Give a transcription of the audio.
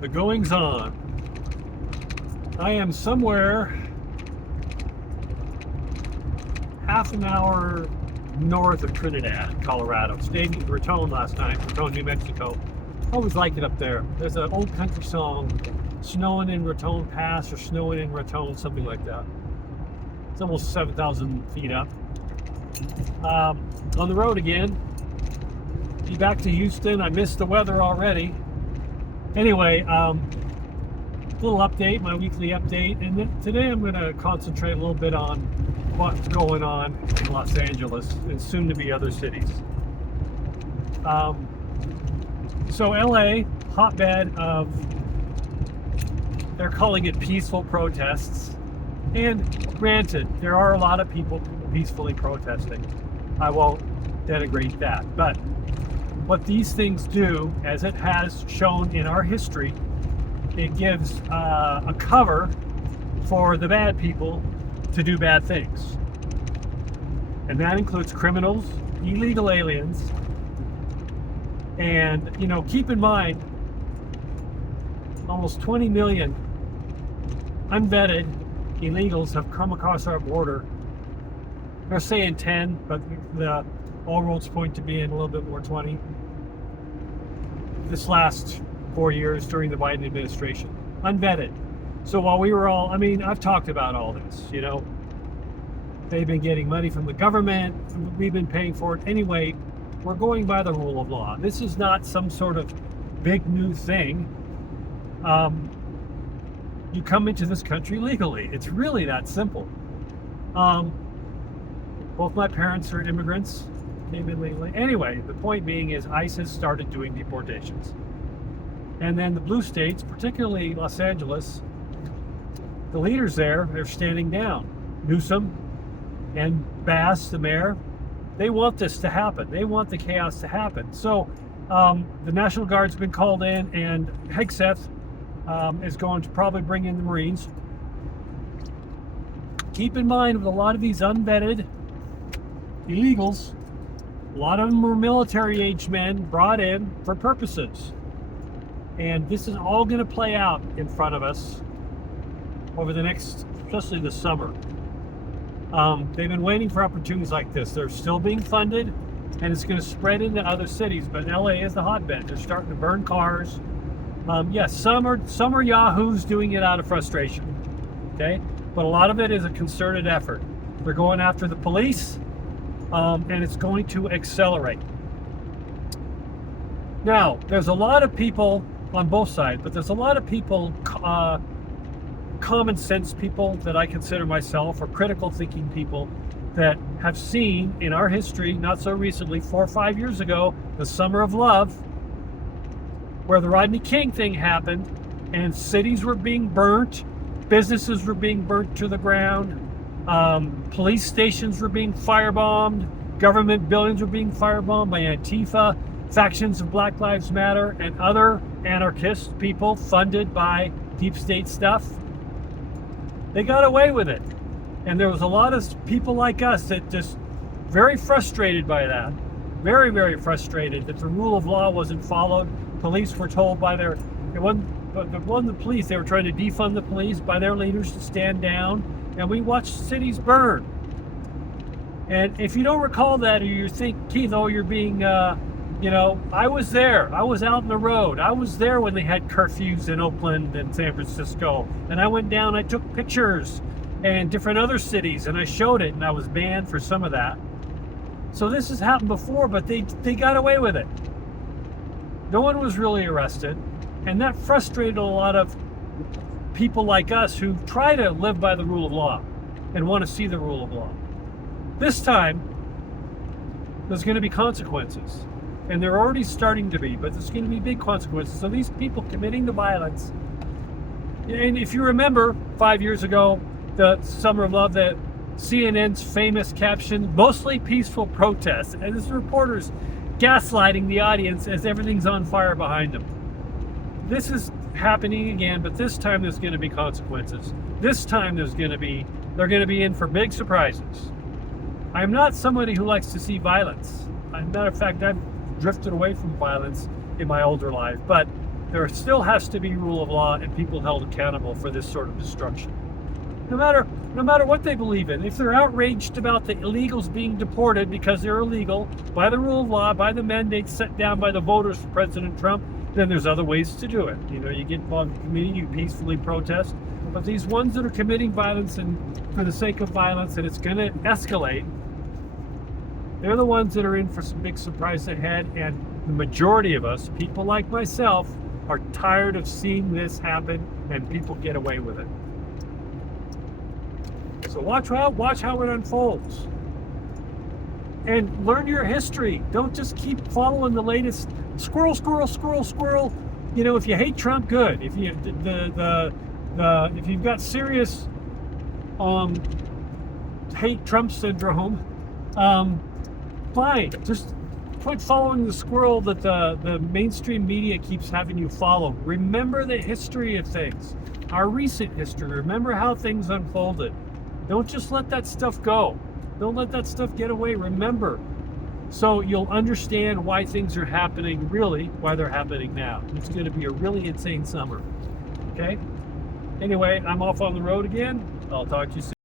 The goings on. I am somewhere half an hour north of Trinidad, Colorado. Stayed in Raton last night, Raton, New Mexico. I always like it up there. There's an old country song, Snowing in Raton Pass or Snowing in Raton, something like that. It's almost 7,000 feet up. On the road again. Be back to Houston. I missed the weather already. Anyway, little update, my weekly update. And then today I'm going to concentrate a little bit on what's going on in Los Angeles and soon to be other cities. So LA, hotbed of, they're calling it peaceful protests. And granted, there are a lot of people peacefully protesting. I won't denigrate that. But what these things do, as it has shown in our history, it gives a cover for the bad people to do bad things. And that includes criminals, illegal aliens, and, you know, keep in mind, almost 20 million unvetted illegals have come across our border. They're saying 10, but the all roads point to being a little bit more 20. This last 4 years during the Biden administration, unvetted. So while we were all, I mean, I've talked about all this, you know, they've been getting money from the government, we've been paying for it. Anyway, we're going by the rule of law. This is not some sort of big new thing. You come into this country legally. It's really that simple. Both my parents are immigrants, came in legally. Anyway, the point being is ICE has started doing deportations. And then the blue states, particularly Los Angeles, the leaders there are standing down. Newsom and Bass, the mayor, they want this to happen. They want the chaos to happen. So the National Guard's been called in, and Hegseth is going to probably bring in the Marines. Keep in mind, with a lot of these unvetted illegals, a lot of them were military-aged men brought in for purposes. And this is all going to play out in front of us over the next, especially this summer. They've been waiting for opportunities like this. They're still being funded, and it's going to spread into other cities. But LA is the hotbed. They're starting to burn cars. Yes, some are yahoos doing it out of frustration. Okay, but a lot of it is a concerted effort. They're going after the police, and it's going to accelerate. Now, there's a lot of people on both sides, but there's a lot of people, common sense people that I consider myself, or critical thinking people, that have seen in our history, not so recently, 4 or 5 years ago, the Summer of Love, where the Rodney King thing happened, and cities were being burnt, businesses were being burnt to the ground, police stations were being firebombed, government buildings were being firebombed by Antifa, factions of Black Lives Matter, and other anarchist people funded by deep state stuff. They got away with it. And there was a lot of people like us that just very frustrated by that. Very, very frustrated that the rule of law wasn't followed. Police were told by their, it wasn't the police, they were trying to defund the police by their leaders to stand down. And we watched cities burn. And if you don't recall that, or you think, Keith, oh, you're being, you know, I was there. I was out on the road. I was there when they had curfews in Oakland and San Francisco. And I went down, I took pictures and different other cities, and I showed it, and I was banned for some of that. So this has happened before, but they got away with it. No one was really arrested. And that frustrated a lot of people like us who try to live by the rule of law and want to see the rule of law. This time, there's going to be consequences. And they're already starting to be, but there's going to be big consequences. So these people committing the violence, and if you remember 5 years ago, the Summer of Love, that CNN's famous caption, mostly peaceful protests, and this reporters gaslighting the audience as everything's on fire behind them. This is happening again, but this time there's going to be consequences. This time they're going to be in for big surprises. I'm not somebody who likes to see violence. As a matter of fact, I've drifted away from violence in my older life, but there still has to be rule of law and people held accountable for this sort of destruction. No matter what they believe in. If they're outraged about the illegals being deported because they're illegal by the rule of law, by the mandate set down by the voters for President Trump, then there's other ways to do it. You know, you get involved in the community, you peacefully protest. But these ones that are committing violence and for the sake of violence, and it's going to escalate, they're the ones that are in for some big surprise ahead. And the majority of us, people like myself, are tired of seeing this happen and people get away with it. So watch how it unfolds. And learn your history. Don't just keep following the latest squirrel. You know, if you hate Trump, good. If you if you've got serious hate Trump syndrome, fine. Just quit following the squirrel that the mainstream media keeps having you follow. Remember the history of things, our recent history. Remember how things unfolded. Don't just let that stuff go. Don't let that stuff get away. Remember. So you'll understand why things are happening, really, why they're happening now. It's going to be a really insane summer. Okay? Anyway, I'm off on the road again. I'll talk to you soon.